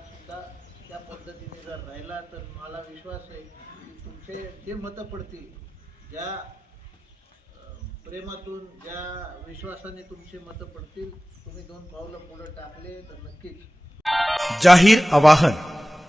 सुद्धा त्या पद्धतीने जर राहिला तर मला विश्वास आहे की तुमचे जे मतं पडतील ज्या प्रेमातून ज्या विश्वासाने तुमचे मतं पडतील तुम्ही दोन पावलं पुढे टाकले तर नक्कीच. जाहीर आवाहन.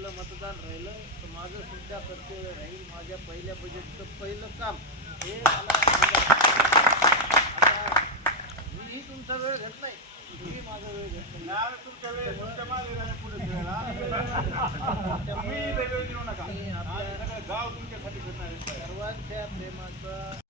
आपलं मतदान राहिलं तर माझं सुद्धा कर्तव्य राहील माझ्या पहिल्या बजेटचं पहिलं काम. हे मला मीही तुमचा वेळ घेत नाही. तुम्ही माझा वेळ घेत नाही. वेळ तुमच्या माझ्या वेळेला पुढे मी आपल्या गाव तुमच्यासाठी सर्वांच्या प्रेमाचा